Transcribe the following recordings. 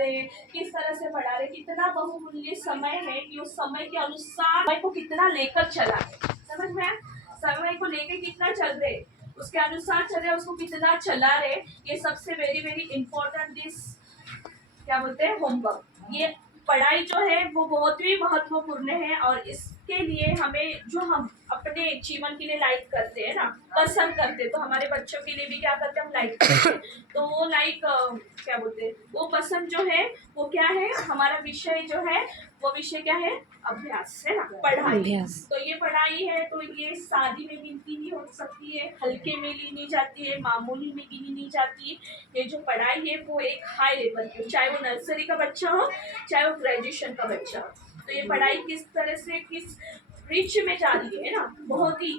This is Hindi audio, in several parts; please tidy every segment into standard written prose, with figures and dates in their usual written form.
रहे हैं, किस तरह से पढ़ा रहे हैं, कितना बहुमूल्य समय है कि उस समय के अनुसार समय को कितना लेकर चला है। समझ में? समय को लेके कितना चल रहे, उसके अनुसार चल रहे, उसको कितना चला रहे, ये सबसे वेरी वेरी इंपॉर्टेंट दिस क्या बोलते हैं होमवर्क। ये पढ़ाई जो है वो बहुत ही महत्वपूर्ण है और इसके लिए हमें जो हम अपने जीवन के लिए लाइक करते हैं ना, पसंद करते हैं, तो हमारे बच्चों के लिए भी क्या करते हैं हम लाइक करते हैं। तो वो लाइक क्या बोलते हैं, वो पसंद जो है वो क्या है, हमारा विषय जो है वो विषय क्या है, अभ्यास है ना, पढ़ाई। तो ये पढ़ाई है तो ये शादी में गिनती नहीं हो सकती है, हल्के में ली नहीं जाती है, मामूली में गिनी नहीं जाती। ये जो पढ़ाई है वो एक हाई लेवल की, चाहे वो नर्सरी का बच्चा हो चाहे वो ग्रेजुएशन का बच्चा हो। तो ये पढ़ाई किस तरह से किस रिच में जा रही है ना, बहुत ही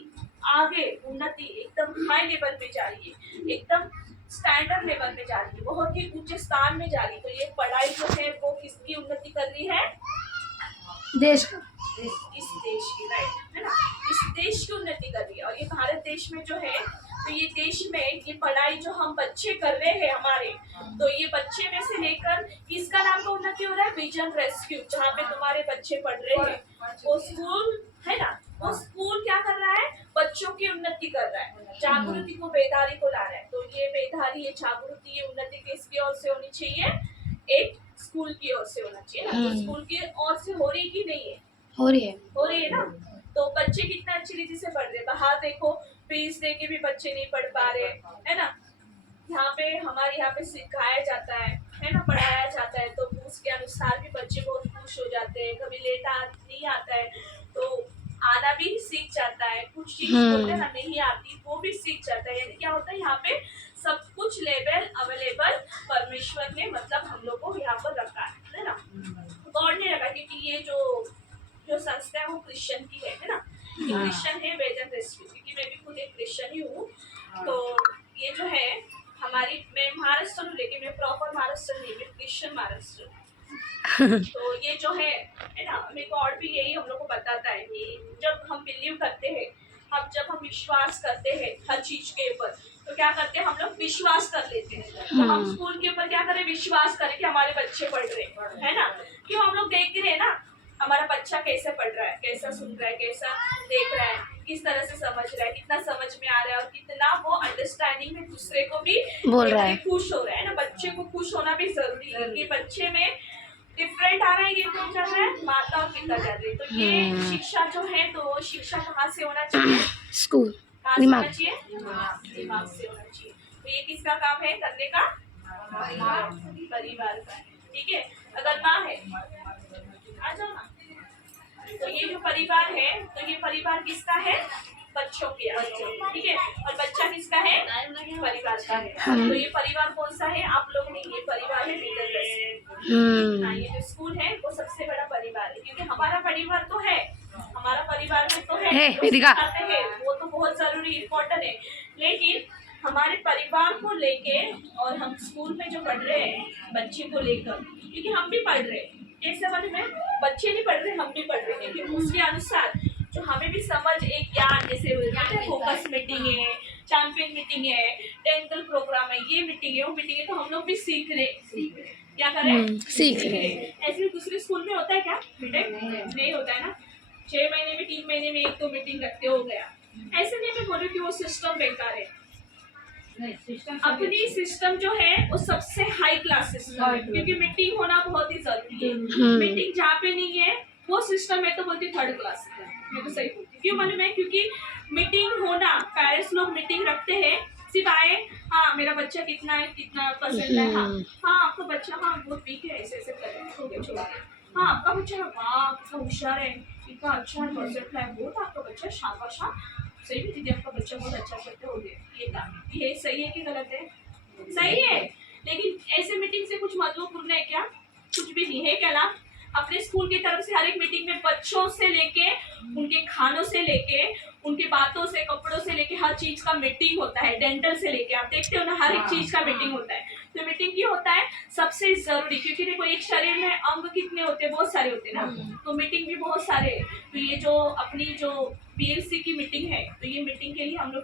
आगे उन्नति एकदम हाई लेवल पे जा रही है, एकदम स्टैंडर्ड लेवल पे जा रही है, बहुत ही ऊंचे स्थान में जा रही है। तो ये पढ़ाई जो है वो किसकी उन्नति कर रही है, देश इस देश की, राइट है ना, इस देश की उन्नति कर रही है। और ये भारत देश में जो है, तो ये देश में ये पढ़ाई जो हम बच्चे कर रहे हैं हमारे, तो ये बच्चे में से लेकर किसका नाम का उन्नति हो रहा है, विजन रेस्क्यू, जहाँ पे तुम्हारे बच्चे पढ़ रहे हैं वो स्कूल है ना, वो स्कूल क्या कर रहा है, बच्चों की उन्नति कर रहा है, जागृति को बेदारी को ला रहा है। तो ये बेदारी, ये जागृति, ये उन्नति किसकी ओर से होनी चाहिए, एक स्कूल की ओर से होना चाहिए ना। तो स्कूल की ओर से हो रही कि नहीं है, हो रही है ना। तो बच्चे कितना अच्छी रीति से पढ़ रहे हैं। बाहर देखो फीस दे के भी बच्चे नहीं पढ़ पा रहे है ना, यहाँ पे हमारे यहाँ पे सिखाया जाता है ना, पढ़ाया जाता है, तो उसके अनुसार भी बच्चे बहुत खुश हो जाते हैं। कभी लेट नहीं आता है तो आना भी सीख जाता है, कुछ चीज बोलते ना नहीं आती वो भी सीख जाता है। यानी क्या होता है, यहाँ पे सब कुछ लेवल अवेलेबल परमेश्वर ने मतलब हम लोग को यहाँ पर रखा है ना, गॉड ने रखा, क्योंकि ये जो संस्था है वो क्रिश्चियन की है ना, क्रिश्चियन है वेजन रेस्क्यू, क्योंकि मैं भी खुद एक क्रिश्चियन ही हूँ। तो ये जो है हमारी, मैं महाराष्ट्र हूँ लेकिन मैं प्रॉपर महाराष्ट्र नहीं, मैं क्रिश्चियन महाराष्ट्र। तो ये जो है ना, हमें गॉड भी यही हम लोग को बताता है कि जब हम बिलीव करते हैं, जब हम विश्वास करते हैं हर चीज के ऊपर, तो क्या करते हैं हम लोग विश्वास कर लेते हैं। तो हम स्कूल के ऊपर क्या करें, विश्वास करें कि हमारे बच्चे पढ़ रहे है ना, क्यों हम लोग देख रहे हैं ना हमारा बच्चा कैसे पढ़ रहा है, कैसा सुन रहा है, कैसा देख रहा है, किस तरह से समझ रहा है, कितना समझ में आ रहा है, और कितना वो अंडरस्टैंडिंग में दूसरे को भी बोल रहा है, खुश हो रहा है ना। बच्चे को खुश होना भी जरूरी है कि बच्चे में डिफरेंट आ रहा है, ये कौन चल रहा है, माता और पिता चल रही है। तो ये शिक्षा जो है, तो शिक्षा कहाँ से होना चाहिए, स्कूल, कहाँ से होना चाहिए, दिमाग से होना चाहिए। तो ये किसका काम है करने का, परिवार का है, ठीक है। अगर माँ है आ जाओ ना, तो ये जो परिवार है, तो ये परिवार किसका है, बच्चों के, ठीक है। और बच्चा किसका है, परिवार का है। तो ये परिवार कौन सा है, आप लोग नहीं, ये परिवार है ये जो स्कूल है वो सबसे बड़ा परिवार है, क्योंकि हमारा परिवार तो है, हमारा परिवार में तो है, वो तो बहुत जरूरी इम्पोर्टेंट है। लेकिन हमारे परिवार को लेके और हम स्कूल में जो पढ़ रहे हैं बच्चे को लेकर, क्योंकि हम भी पढ़ रहे हैं, कैसे वाले में बच्चे नहीं पढ़ रहे, हम भी पढ़ रहे हैं, लेकिन उसके अनुसार जो हमें भी समझ एक ज्ञान, जैसे फोकस मीटिंग है, चैंपियन मीटिंग है, टेंथल प्रोग्राम है, ये मीटिंग है वो मीटिंग है, तो हम लोग भी सीख रहे, क्या करें, सीख रहे। ऐसे दूसरे स्कूल में होता है क्या मीटिंग, नहीं होता है ना, 6 महीने में 3 महीने में 1-2 मीटिंग रखते हो गया। ऐसे नहीं मैं बोल रही कि वो सिस्टम बेकार है, अपनी सिस्टम जो है वो सबसे हाई क्लास सिस्टम है, क्योंकि मीटिंग होना बहुत ही जरूरी है। मीटिंग जहाँ पे नहीं है वो सिस्टम है तो बोलती थर्ड क्लास है, मैं तो सही बोलती, क्यों मालूम है, क्योंकि मीटिंग होना, पेरेंट्स लोग मीटिंग रखते हैं, सिर्फ आए हाँ मेरा बच्चा कितना है, कितना परसेंट है, हाँ आपका बच्चा हाँ बहुत वीक है, ऐसे ऐसे करें, हाँ आपका बच्चा वाह कितना होशियार है, कितना अच्छा है, परसेंट है बहुत, आपका बच्चा शाबाश, सही भी दीदी आपका बच्चा बहुत अच्छा करते हो गया, ये सही है कि गलत है, सही है। लेकिन ऐसे मीटिंग से कुछ महत्वपूर्ण है क्या, कुछ भी नहीं है क्या लाभ। अपने स्कूल की तरफ से हर एक मीटिंग में बच्चों से लेके उनके खानों से लेके उनके बातों से कपड़ों से लेके हर चीज का मीटिंग होता है, डेंटल से लेके आप देखते हो ना हर एक चीज का मीटिंग होता है। तो मीटिंग क्यों होता है, सबसे जरूरी, क्योंकि देखो एक शरीर में अंग कितने होते हैं, बहुत सारे होते हैं ना, तो मीटिंग भी बहुत सारे। तो ये जो अपनी जो PLC की मीटिंग है, तो ये मीटिंग के लिए हम लोग